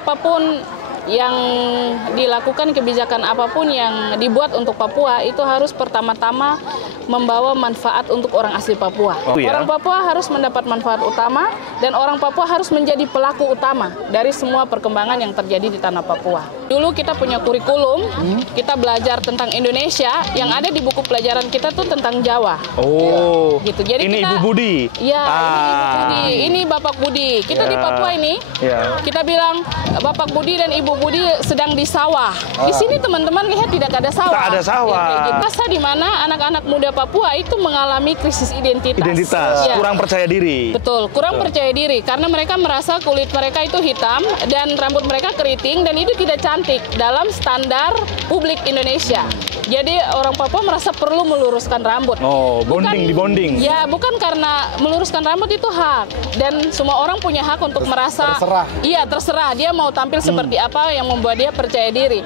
Apapun yang dilakukan, kebijakan apapun yang dibuat untuk Papua itu harus pertama-tama membawa manfaat untuk orang asli Papua. Orang Papua harus mendapat manfaat utama dan orang Papua harus menjadi pelaku utama dari semua perkembangan yang terjadi di tanah Papua. Dulu kita punya kurikulum, kita belajar tentang Indonesia, yang ada di buku pelajaran kita tuh tentang Jawa. Oh, gitu. Jadi ini kita, Ibu Budi. Iya, ini Ibu Budi, ini Bapak Budi. Kita di Papua ini, kita bilang Bapak Budi dan Ibu Budi sedang di sawah. Di sini teman-teman lihat tidak ada sawah. Tak ada sawah. Ya, masa di mana anak-anak muda Papua itu mengalami krisis identitas. Ya. Kurang percaya diri. Betul, kurang percaya diri karena mereka merasa kulit mereka itu hitam dan rambut mereka keriting dan itu tidak cantik dalam standar publik Indonesia. Jadi orang Papua merasa perlu meluruskan rambut. Oh, bonding, dibonding. Ya, bukan karena meluruskan rambut itu hak dan semua orang punya hak untuk merasa. Terserah. Iya, terserah dia mau tampil seperti apa yang membuat dia percaya diri.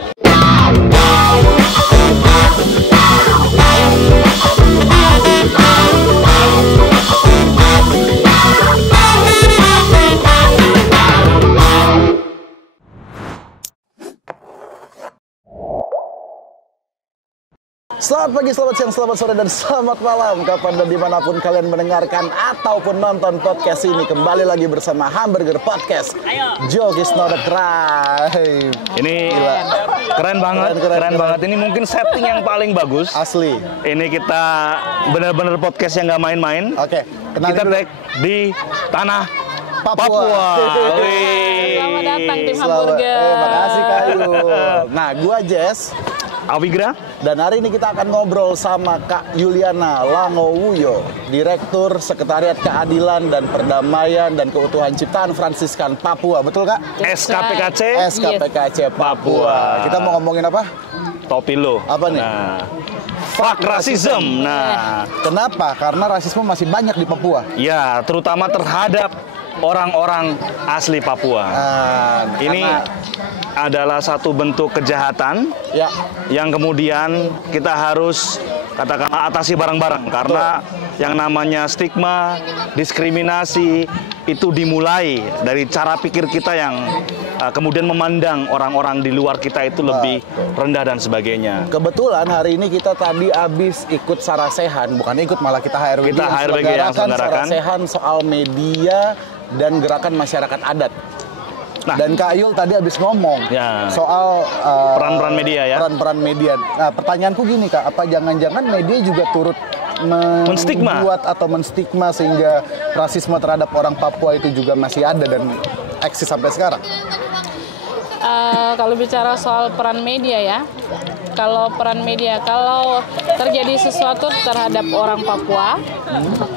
Selamat pagi, selamat siang, selamat sore, dan selamat malam kapan dan dimanapun kalian mendengarkan ataupun nonton podcast ini. Kembali lagi bersama Hamburger Podcast. Joke is not a crime. Ini keren banget, keren banget. Ini mungkin setting yang paling bagus. Asli. Ini kita benar-benar podcast yang nggak main-main. Oke, kita break di tanah Papua. Selamat datang tim Hamburger. Terima kasih Kak Ayu. Nah, gua Jess. Awigra. Dan hari ini kita akan ngobrol sama Kak Yuliana Langowuyo, Direktur Sekretariat Keadilan dan Perdamaian dan Keutuhan Ciptaan Fransiskan Papua. Betul, Kak? SKPKC. SKPKC Papua. Kita mau ngomongin apa? Topi lo. Apa nih? Nah, fuck racism. Nah, kenapa? Karena rasisme masih banyak di Papua. Ya, terutama terhadap orang-orang asli Papua. Ini adalah satu bentuk kejahatan yang kemudian kita harus katakanlah atasi bareng-bareng karena yang namanya stigma, diskriminasi itu dimulai dari cara pikir kita yang kemudian memandang orang-orang di luar kita itu lebih rendah dan sebagainya. Kebetulan hari ini kita tadi habis ikut Sarasehan, bukan ikut malah kita HRWG yang selenggarakan Sarasehan soal media dan gerakan masyarakat adat. Nah, dan Kak Yul tadi habis ngomong soal peran-peran media ya. Peran-peran media. Nah, pertanyaanku gini Kak, apa jangan-jangan media juga turut membuat atau menstigma sehingga rasisme terhadap orang Papua itu juga masih ada dan eksis sampai sekarang? Kalau bicara soal peran media ya, kalau terjadi sesuatu terhadap orang Papua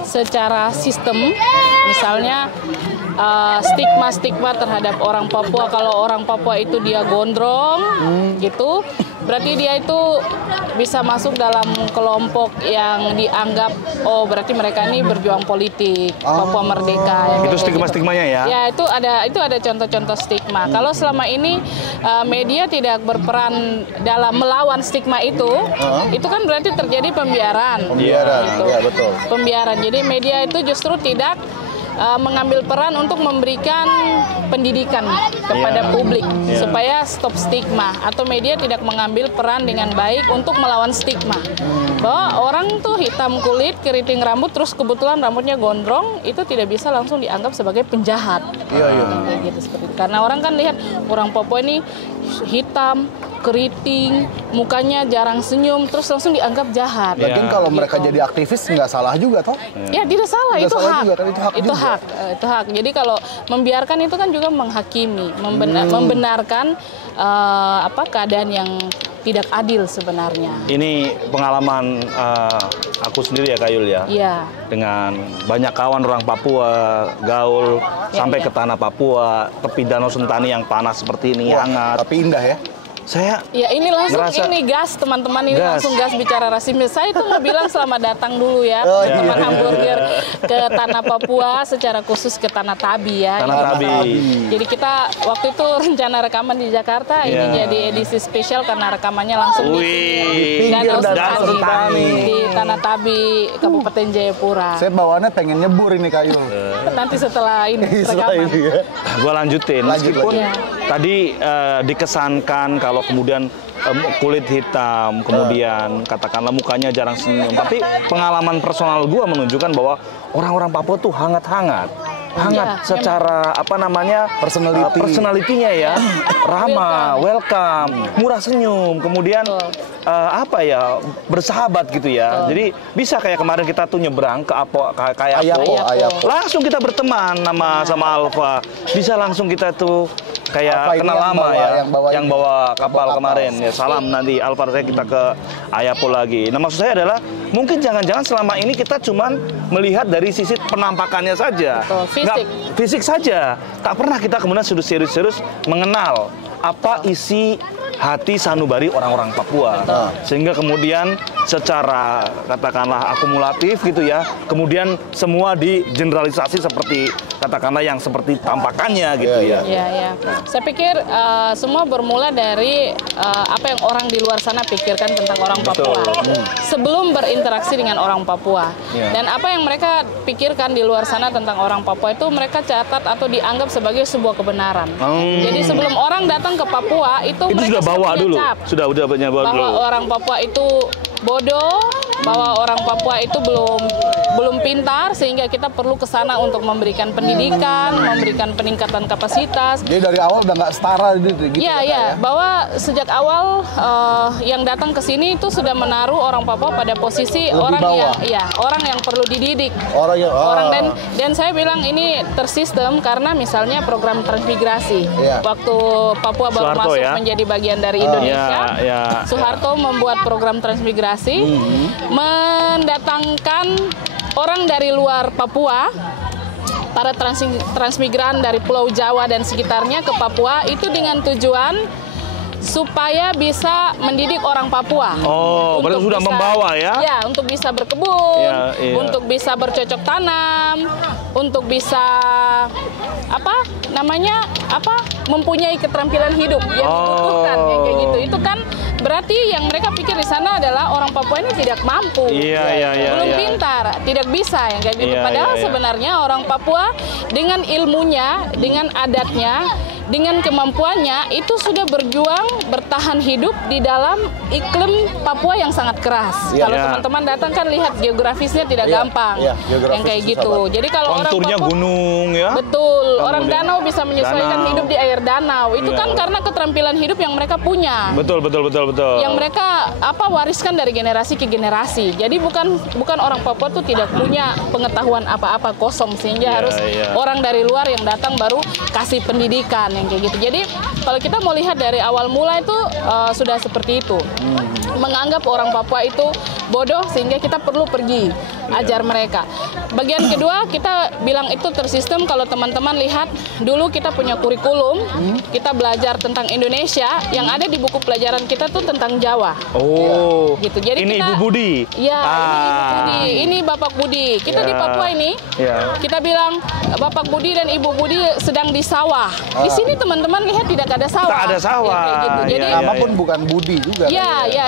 secara sistem, misalnya stigma terhadap orang Papua, kalau orang Papua itu dia gondrong gitu, berarti dia itu bisa masuk dalam kelompok yang dianggap berarti mereka ini berjuang politik, Papua merdeka. Itu stigma-stigmanya ya? Ya, itu ada contoh-contoh stigma. Kalau selama ini media tidak berperan dalam melawan stigma itu kan berarti terjadi pembiaran. Gitu. Ya, betul. Pembiaran. Jadi media itu justru tidak mengambil peran untuk memberikan pendidikan kepada publik supaya stop stigma, atau media tidak mengambil peran dengan baik untuk melawan stigma bahwa orang tuh hitam kulit, keriting rambut, terus kebetulan rambutnya gondrong, itu tidak bisa langsung dianggap sebagai penjahat. Gitu, seperti itu. Karena orang kan lihat orang Papua ini hitam, keriting, mukanya jarang senyum, terus langsung dianggap jahat. Lagian kalau mereka jadi aktivis nggak salah juga toh? Ya, tidak salah, itu hak. Juga, kan? Itu hak. Jadi kalau membiarkan itu kan juga menghakimi, membenarkan keadaan yang tidak adil sebenarnya. Ini pengalaman aku sendiri ya Kak Yul ya. Iya. Dengan banyak kawan orang Papua, gaul sampai ke tanah Papua, tepi Danau Sentani yang panas seperti ini, hangat. Tapi indah ya. Ya ini langsung ngerasa, ini gas teman-teman ini langsung gas bicara rasisme. Saya itu mau bilang selamat datang dulu ya teman-teman hamburger ke Tanah Papua, secara khusus ke Tanah Tabi ya. Tanah Tabi. Jadi kita waktu itu rencana rekaman di Jakarta, ini jadi edisi spesial karena rekamannya langsung di Danau Sentani di Tanah Tabi, Kabupaten Jayapura. Saya bawaannya pengen nyebur ini Kak Yul. Nanti setelah ini rekaman. Gue lanjutin, meskipun tadi dikesankan kalau kemudian kulit hitam, kemudian katakanlah mukanya jarang senyum. Tapi pengalaman personal gue menunjukkan bahwa orang-orang Papua tuh hangat secara personalitinya ya, ramah, welcome, murah senyum, kemudian bersahabat gitu ya. Jadi bisa kayak kemarin kita tuh nyebrang ke Ayapo. Langsung kita berteman sama Alfa. Bisa langsung kita tuh kayak kenal lama yang bawa kapal kemarin ya. Salam nanti Alfa, saya kita ke Ayapo lagi. Nah, maksud saya adalah mungkin jangan-jangan selama ini kita cuman melihat dari sisi penampakannya saja. Fisik saja. Tak pernah kita kemudian serius-serius mengenal apa isi hati sanubari orang-orang Papua. Sehingga kemudian secara katakanlah akumulatif gitu ya, kemudian semua digeneralisasi seperti katakanlah yang seperti tampakannya gitu ya. Iya. Saya pikir semua bermula dari apa yang orang di luar sana pikirkan tentang orang Papua sebelum berinteraksi dengan orang Papua. Dan apa yang mereka pikirkan di luar sana tentang orang Papua itu mereka catat atau dianggap sebagai sebuah kebenaran. Jadi sebelum orang datang ke Papua itu mereka sudah bawa dulu. Sudah bawa dulu. Bahwa orang Papua itu bodoh, bahwa orang Papua itu belum pintar, sehingga kita perlu ke sana untuk memberikan pendidikan, memberikan peningkatan kapasitas. Jadi dari awal udah nggak setara gitu. Iya, bahwa sejak awal yang datang ke sini itu sudah menaruh orang Papua pada posisi orang yang perlu dididik. Dan saya bilang ini tersistem karena misalnya program transmigrasi. Waktu Papua baru masuk menjadi bagian dari Indonesia, Soeharto membuat program transmigrasi, mendatangkan orang dari luar Papua, para transmigran dari Pulau Jawa dan sekitarnya ke Papua itu dengan tujuan supaya bisa mendidik orang Papua. Berarti sudah membawa ya? Ya, untuk bisa berkebun, untuk bisa bercocok tanam, untuk bisa mempunyai keterampilan hidup yang dibutuhkan kayak gitu. Itu kan berarti yang mereka pikir di sana adalah orang Papua ini tidak mampu, belum pintar, tidak bisa yang kayak gitu. Padahal sebenarnya orang Papua dengan ilmunya, dengan adatnya, dengan kemampuannya itu sudah berjuang bertahan hidup di dalam iklim Papua yang sangat keras. Kalau teman-teman datang kan lihat geografisnya tidak gampang, yang kayak gitu. Jadi kalau orang Papua, gunung ya, betul, orang danau bisa menyesuaikan hidup di air danau. Itu kan karena keterampilan hidup yang mereka punya. Betul. Yang mereka wariskan dari generasi ke generasi. Jadi bukan orang Papua tuh tidak punya pengetahuan apa-apa, kosong, sehingga harus orang dari luar yang datang baru kasih pendidikan yang kayak gitu. Jadi kalau kita mau lihat dari awal mula itu sudah seperti itu. Menganggap orang Papua itu bodoh sehingga kita perlu pergi ajar mereka. Bagian kedua kita bilang itu tersistem. Kalau teman-teman lihat dulu kita punya kurikulum, kita belajar tentang Indonesia, yang ada di buku pelajaran kita tuh tentang Jawa. Gitu. Jadi ini Ibu Budi. Ya, ini Ibu Budi, ini Bapak Budi. Kita di Papua ini, kita bilang Bapak Budi dan Ibu Budi sedang di sawah. Di sini teman-teman lihat tidak ada sawah. Tak ada sawah. Gitu. Jadi nama pun bukan Budi juga.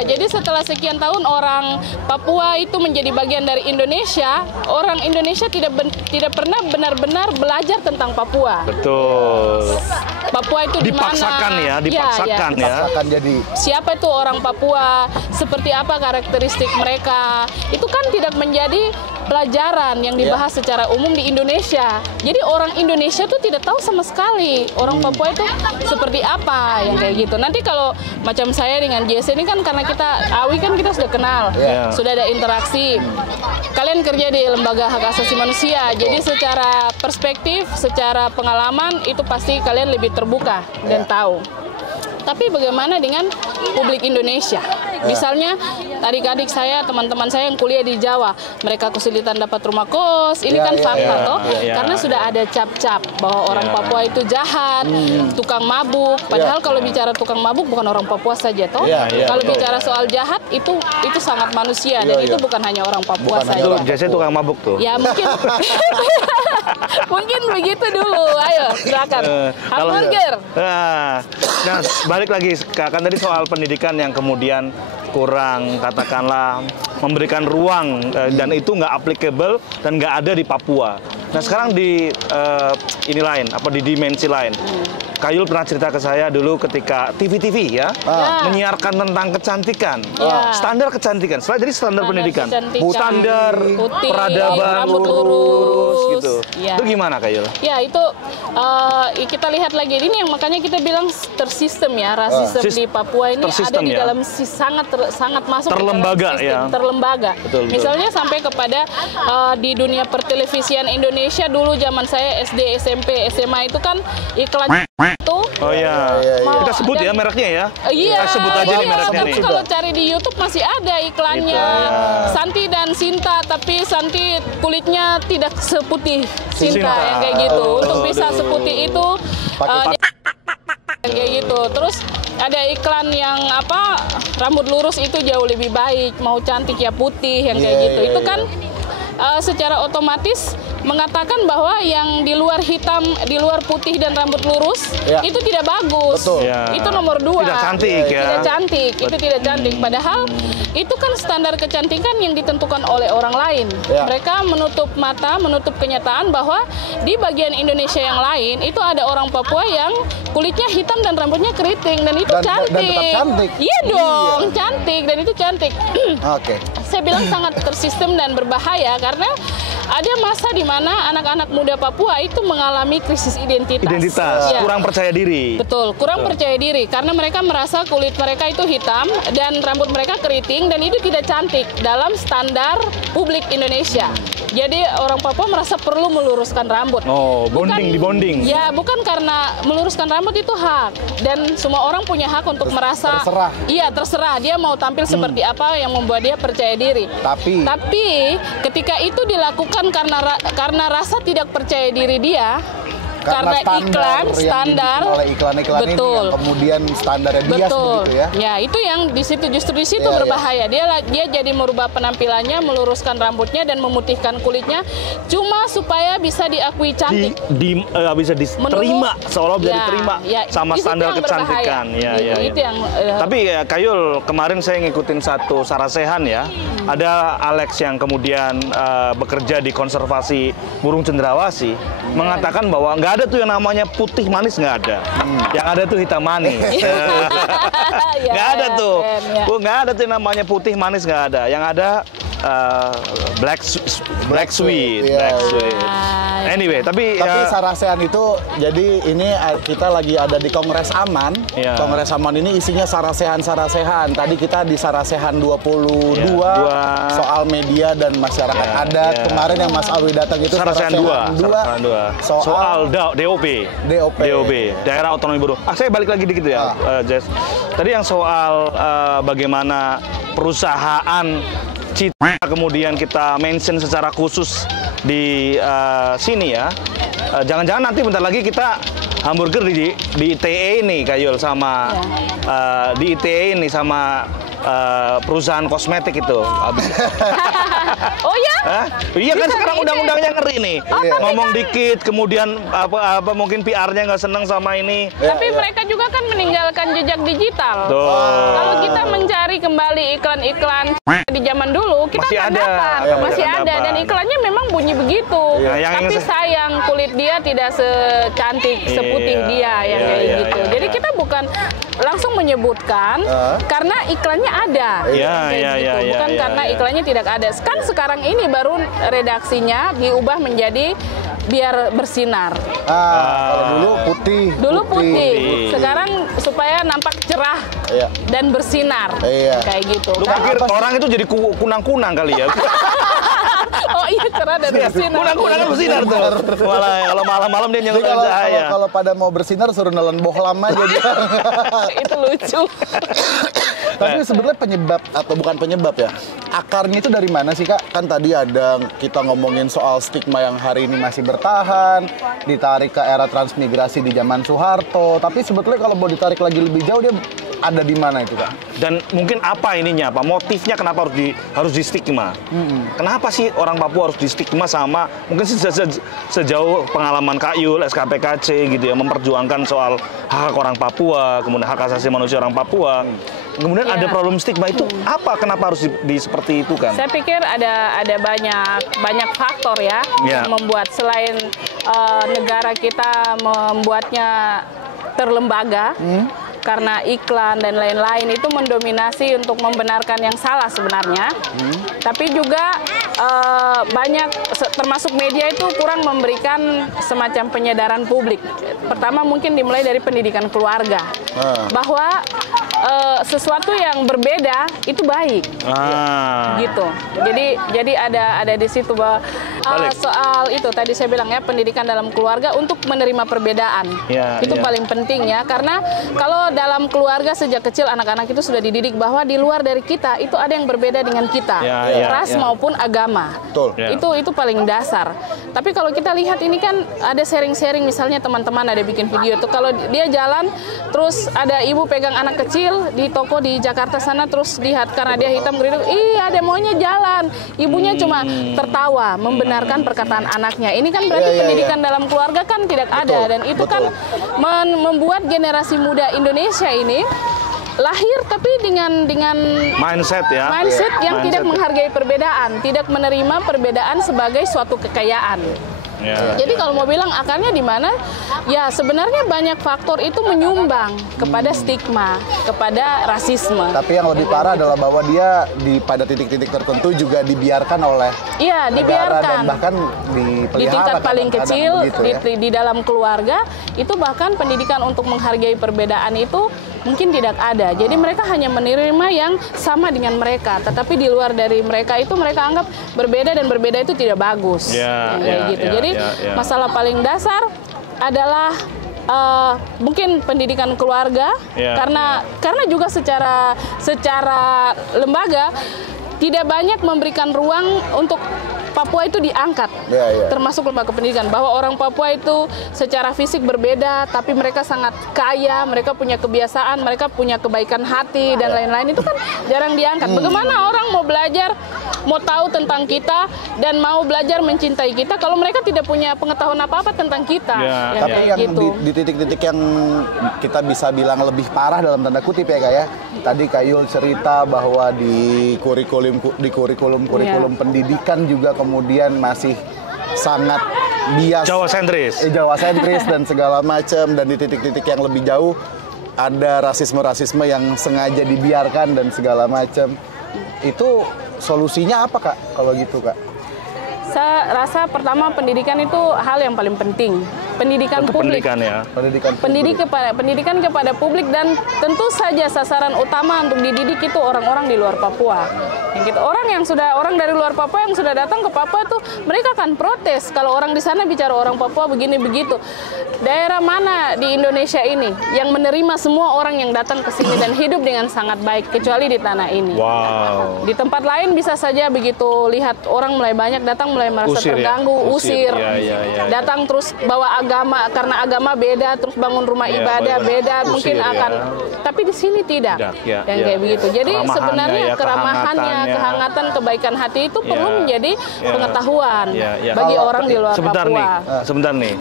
Jadi setelah sekian tahun orang Papua itu menjadi bagian dari Indonesia, orang Indonesia tidak pernah benar-benar belajar tentang Papua. Betul. Papua itu dipaksakan di mana? Dipaksakan jadi. Siapa itu orang Papua? Seperti apa karakteristik mereka? Itu kan tidak menjadi pelajaran yang dibahas secara umum di Indonesia. Jadi orang Indonesia tuh tidak tahu sama sekali orang Papua itu seperti apa yang kayak gitu. Nanti kalau macam saya dengan JC ini kan karena kita Awi kan kita sudah kenal, sudah ada interaksi. Kalian kerja di lembaga hak asasi manusia, jadi secara perspektif, secara pengalaman itu pasti kalian lebih terbuka dan tahu. Tapi bagaimana dengan publik Indonesia? Misalnya adik-adik saya, teman-teman saya yang kuliah di Jawa, mereka kesulitan dapat rumah kos. Ini kan fakta toh, karena sudah ada cap-cap bahwa orang Papua itu jahat, tukang mabuk. Padahal kalau bicara tukang mabuk bukan orang Papua saja toh. Kalau bicara soal jahat itu sangat manusia dan itu bukan hanya orang Papua saja. Itu biasanya tukang mabuk tuh. Ya mungkin mungkin begitu dulu. Ayo silakan. Hamburger. Nah, balik lagi kan tadi soal pendidikan yang kemudian kurang, katakanlah memberikan ruang dan itu nggak applicable dan nggak ada di Papua. Nah sekarang di ini lain, di dimensi lain. Kayul pernah cerita ke saya dulu ketika TV ya menyiarkan tentang kecantikan, standar kecantikan, jadi standar pendidikan, standar putih, peradaban, rambut lurus, gitu. Itu gimana Kayul? Ya itu kita lihat lagi ini yang makanya kita bilang tersistem ya, rasisme di Papua ini ada di dalam sangat masuk terlembaga ke dalam sistem, terlembaga. Betul. Misalnya sampai kepada di dunia pertelevisian Indonesia dulu zaman saya SD, SMP, SMA itu kan iklan itu. Oh iya. Kita sebut ya mereknya ya. Iya. Kita sebut aja nih mereknya tapi nih. kalau cari di YouTube masih ada iklannya. Santi dan Sinta, tapi Santi kulitnya tidak seputih Sinta yang kayak gitu. Untuk bisa seputih itu kayak gitu. Terus ada iklan yang rambut lurus itu jauh lebih baik, mau cantik ya putih yang kayak gitu. Itu kan secara otomatis mengatakan bahwa yang di luar hitam, di luar putih dan rambut lurus itu tidak bagus. Itu nomor 2. Tidak cantik ya. Tidak cantik, itu tidak cantik. Padahal itu kan standar kecantikan yang ditentukan oleh orang lain. Mereka menutup mata, menutup kenyataan bahwa di bagian Indonesia yang lain itu ada orang Papua yang kulitnya hitam dan rambutnya keriting dan itu cantik. Dan tetap cantik. Iya dong, cantik dan itu cantik. Oke. Saya bilang sangat tersistem dan berbahaya karena ada masa di mana anak-anak muda Papua itu mengalami krisis identitas. Kurang percaya diri. Betul, kurang percaya diri karena mereka merasa kulit mereka itu hitam dan rambut mereka keriting dan itu tidak cantik dalam standar publik Indonesia. Jadi orang Papua merasa perlu meluruskan rambut. Dibonding. Ya, bukan karena meluruskan rambut itu hak dan semua orang punya hak untuk merasa terserah. Iya, terserah dia mau tampil seperti apa yang membuat dia percaya diri. Tapi ketika itu dilakukan karena rasa tidak percaya diri dia, karena standar oleh iklan-iklan ini yang kemudian standarnya dia begitu ya. Ya, itu yang justru di situ berbahaya. Dia jadi merubah penampilannya, meluruskan rambutnya dan memutihkan kulitnya cuma supaya bisa diakui cantik. Bisa diterima seolah bisa diterima sama standar kecantikan. Itu yang Tapi Kayul, kemarin saya ngikutin satu sarasehan ya. Ada Alex yang kemudian bekerja di konservasi burung cendrawasih mengatakan bahwa nggak ada tuh yang namanya putih manis, nggak ada. Yang ada tuh hitam manis. Nggak ada tuh. Nggak ada tuh yang namanya putih manis, nggak ada. Yang ada black sweet. Anyway, tapi Sarasehan itu jadi ini kita lagi ada di Kongres Aman. Kongres Aman ini isinya sarasehan. Tadi kita di Sarasehan 22 soal media dan masyarakat adat. Kemarin yang Mas Awi datang itu Sarasehan 2 soal DOP, Daerah Otonomi Buruh. Saya balik lagi dikit ya, Jess. Tadi yang soal bagaimana perusahaan Citra kemudian kita mention secara khusus di sini ya. Jangan-jangan nanti bentar lagi kita hamburger di ITE ini Kayul sama di ITE ini sama perusahaan kosmetik itu. Oh ya? Iya kan sekarang undang-undangnya ngeri nih. Ngomong dikit, kemudian apa mungkin PR-nya nggak seneng sama ini. Tapi mereka juga kan meninggalkan jejak digital. Kalau kita mencari kembali iklan-iklan di zaman dulu, kita akan dapat. Masih ada dan iklannya memang bunyi begitu. Tapi sayang kulit dia tidak secantik seputih dia yang kayak gitu. Jadi kita bukan langsung menyebutkan karena iklannya ada. Bukan karena iklannya tidak ada. Kan sekarang ini baru redaksinya diubah menjadi biar bersinar. Kalau dulu putih. Dulu putih. Sekarang supaya nampak cerah dan bersinar. Kayak gitu. Lu pikir orang itu jadi kunang-kunang kali ya? Oh iya, cerah dan bersinar. Kunang-kunang kan bersinar tuh. Malah kalau malam-malam dia nyalain cahaya. Kalau pada mau bersinar suruh nelen bohlam aja dia. Itu lucu. Tapi sebenarnya penyebab atau bukan penyebab ya, akarnya itu dari mana sih Kak? Kan tadi ada kita ngomongin soal stigma yang hari ini masih bertahan, ditarik ke era transmigrasi di zaman Soeharto. Tapi sebetulnya kalau mau ditarik lagi lebih jauh, dia ada di mana itu Kak? Dan mungkin apa ininya, apa motifnya kenapa harus di stigma? Kenapa sih orang Papua harus di stigma sama mungkin sejauh pengalaman Kak Yul, SKPKC gitu ya, memperjuangkan soal hak orang Papua, kemudian hak asasi manusia orang Papua. Kemudian ada problem stigma itu apa? Kenapa harus di seperti itu kan? Saya pikir ada banyak faktor ya yang membuat selain negara kita membuatnya terlembaga. Karena iklan dan lain-lain itu mendominasi untuk membenarkan yang salah sebenarnya. Tapi juga banyak, termasuk media itu kurang memberikan semacam penyadaran publik. Pertama mungkin dimulai dari pendidikan keluarga. Bahwa sesuatu yang berbeda itu baik. Gitu. Jadi ada di situ bahwa soal itu tadi saya bilang ya, pendidikan dalam keluarga untuk menerima perbedaan. Itu paling penting ya, karena kalau dalam keluarga sejak kecil anak-anak itu sudah dididik bahwa di luar dari kita itu ada yang berbeda dengan kita, ras maupun agama. Itu paling dasar. Tapi kalau kita lihat ini kan ada sharing-sharing, misalnya teman-teman ada bikin video tuh, kalau dia jalan terus ada ibu pegang anak kecil di toko di Jakarta sana, terus lihat karena dia hitam gitu, ada maunya jalan, ibunya cuma tertawa membenarkan perkataan anaknya. Ini kan berarti pendidikan dalam keluarga kan tidak ada, dan itu kan membuat generasi muda Indonesia ini lahir tapi dengan mindset yang tidak menghargai perbedaan, tidak menerima perbedaan sebagai suatu kekayaan. Jadi kalau mau bilang akarnya di mana, ya sebenarnya banyak faktor itu menyumbang kepada stigma, kepada rasisme. Tapi yang lebih parah adalah bahwa dia pada titik-titik tertentu juga dibiarkan oleh negara dan bahkan di tingkat paling kecil di dalam keluarga itu, bahkan pendidikan untuk menghargai perbedaan itu mungkin tidak ada. Jadi mereka hanya menerima yang sama dengan mereka, tetapi di luar dari mereka itu mereka anggap berbeda, dan berbeda itu tidak bagus. Jadi masalah paling dasar adalah mungkin pendidikan keluarga, karena juga secara lembaga tidak banyak memberikan ruang untuk Papua itu diangkat, termasuk lembaga pendidikan, bahwa orang Papua itu secara fisik berbeda, tapi mereka sangat kaya, mereka punya kebiasaan, mereka punya kebaikan hati dan lain-lain, itu kan jarang diangkat. Bagaimana orang mau belajar, mau tahu tentang kita dan mau belajar mencintai kita kalau mereka tidak punya pengetahuan apa-apa tentang kita? Tapi yang di titik-titik yang kita bisa bilang lebih parah dalam tanda kutip ya Kak ya, tadi Kak Yul cerita bahwa di kurikulum pendidikan juga kemudian masih sangat bias, Jawa sentris dan segala macam, dan di titik-titik yang lebih jauh ada rasisme yang sengaja dibiarkan dan segala macam. Itu solusinya apa Kak kalau gitu Kak? Saya rasa pertama pendidikan itu hal yang paling penting. Pendidikan publik. Pendidikan kepada publik, dan tentu saja sasaran utama untuk dididik itu orang-orang di luar Papua. Orang dari luar Papua yang sudah datang ke Papua tuh mereka akan protes kalau orang di sana bicara orang Papua begini begitu. Daerah mana di Indonesia ini yang menerima semua orang yang datang ke sini dan hidup dengan sangat baik, kecuali di tanah ini. Di tempat lain bisa saja begitu lihat orang mulai banyak datang, mulai merasa terganggu, usir. Datang terus bawa agama, karena agama beda, terus bangun rumah ibadah beda, mungkin akan. Tapi di sini tidak. Yang kayak begitu. Jadi sebenarnya keramahannya, kehangatan, kebaikan hati itu perlu menjadi pengetahuan bagi orang di luar Papua. Sebentar nih.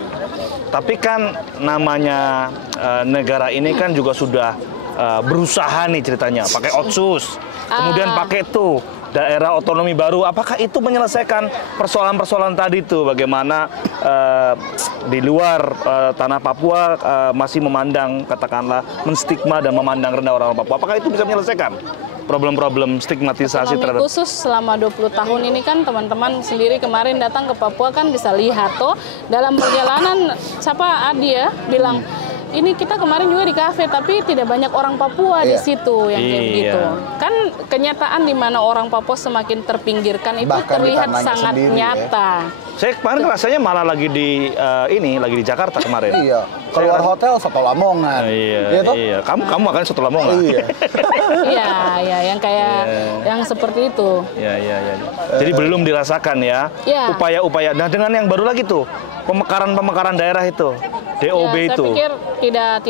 Tapi kan namanya negara ini kan juga sudah berusaha nih ceritanya, pakai otsus, kemudian pakai tuh daerah otonomi baru. Apakah itu menyelesaikan persoalan-persoalan tadi tuh? Bagaimana di luar tanah Papua masih memandang, katakanlah, menstigma dan memandang rendah orang Papua. Apakah itu bisa menyelesaikan problem-problem stigmatisasi terhadap khusus selama 20 tahun ini kan teman-teman sendiri kemarin datang ke Papua kan bisa lihat toh dalam perjalanan siapa Adi ya bilang ini kita kemarin juga di kafe tapi tidak banyak orang Papua di situ yang kayak begitu. Kan kenyataan di mana orang Papua semakin terpinggirkan itu bahkan terlihat sangat nyata. Saya kemarin rasanya malah lagi di lagi di Jakarta kemarin. Iya. Keluar hotel Soto Lamongan. Iya. Kamu akan Soto Lamongan. Iya. Iya, yang kayak yang seperti itu. Iya. Jadi belum dirasakan ya. Upaya-upaya. Nah, dengan yang baru lagi tuh, pemekaran daerah itu. DOB itu. Saya pikir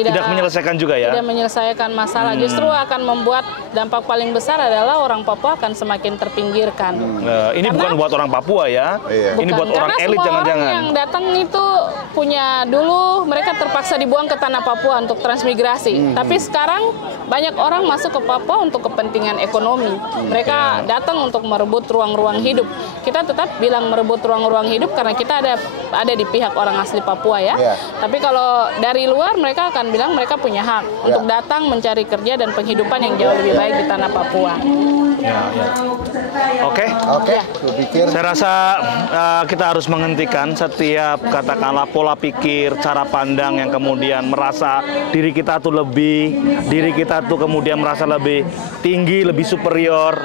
tidak menyelesaikan juga ya. Tidak menyelesaikan masalah, justru akan membuat dampak paling besar adalah orang Papua akan semakin terpinggirkan. Ini bukan buat orang Papua ya. Ini buat orang elit jangan-jangan. Orang yang datang itu punya dulu mereka terpaksa dibuang ke tanah Papua untuk transmigrasi. Tapi sekarang banyak orang masuk ke Papua untuk kepentingan ekonomi. Mereka datang untuk merebut ruang-ruang hidup. Kita tetap bilang merebut ruang-ruang hidup karena kita ada di pihak orang asli Papua ya. Tapi kalau dari luar mereka akan bilang mereka punya hak untuk datang mencari kerja dan penghidupan yang jauh lebih baik di tanah Papua. Oke. Saya rasa kita harus menghentikan setiap katakanlah pola pikir, cara pandang yang kemudian merasa diri kita tuh kemudian merasa lebih tinggi, lebih superior.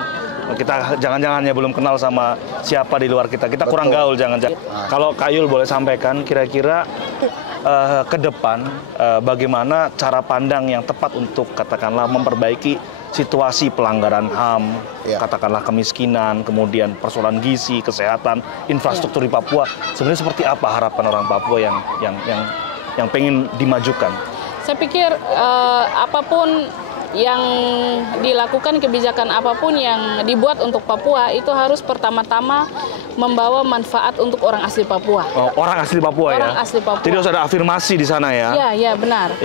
Kita jangan-jangan ya belum kenal sama siapa di luar kita. Kita kurang gaul jangan-jangan. Kalau Kak Yul boleh sampaikan kira-kira ke depan bagaimana cara pandang yang tepat untuk katakanlah memperbaiki situasi pelanggaran HAM, katakanlah kemiskinan, kemudian persoalan gizi, kesehatan, infrastruktur di Papua. Sebenarnya seperti apa harapan orang Papua yang pengen dimajukan? Saya pikir apapun yang dilakukan, kebijakan apapun yang dibuat untuk Papua itu harus pertama-tama membawa manfaat untuk orang asli Papua. Oh, orang asli Papua orang asli Papua. Jadi harus ada afirmasi di sana ya? Iya benar.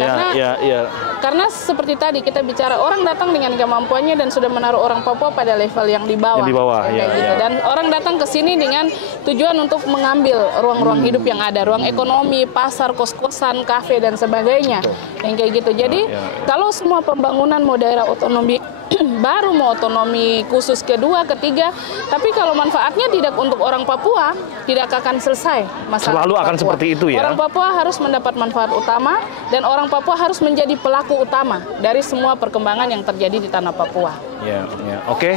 Karena seperti tadi kita bicara orang datang dengan kemampuannya dan sudah menaruh orang Papua pada level yang di bawah. Gitu. Dan orang datang ke sini dengan tujuan untuk mengambil ruang-ruang hidup yang ada, ruang ekonomi, pasar, kos-kosan, kafe dan sebagainya. Yang kayak gitu. Jadi kalau semua pembangunan mau daerah otonomi baru, mau otonomi khusus kedua, ketiga, tapi kalau manfaatnya tidak untuk orang Papua, tidak akan selesai masalah. Selalu akan seperti itu ya. Orang Papua harus mendapat manfaat utama dan orang Papua harus menjadi pelaku utama dari semua perkembangan yang terjadi di tanah Papua. Oke.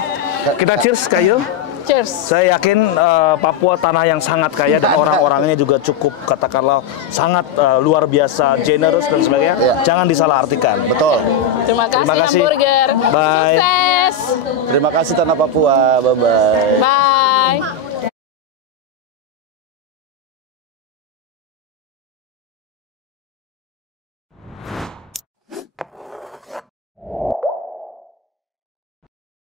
Kita cheers, Kak Yul. Cheers. Saya yakin Papua tanah yang sangat kaya dan orang-orangnya juga cukup katakanlah sangat luar biasa, generous dan sebagainya. Jangan disalahartikan. Betul. Terima kasih Hamburger. Bye. Sukses. Terima kasih tanah Papua. Bye-bye. Bye.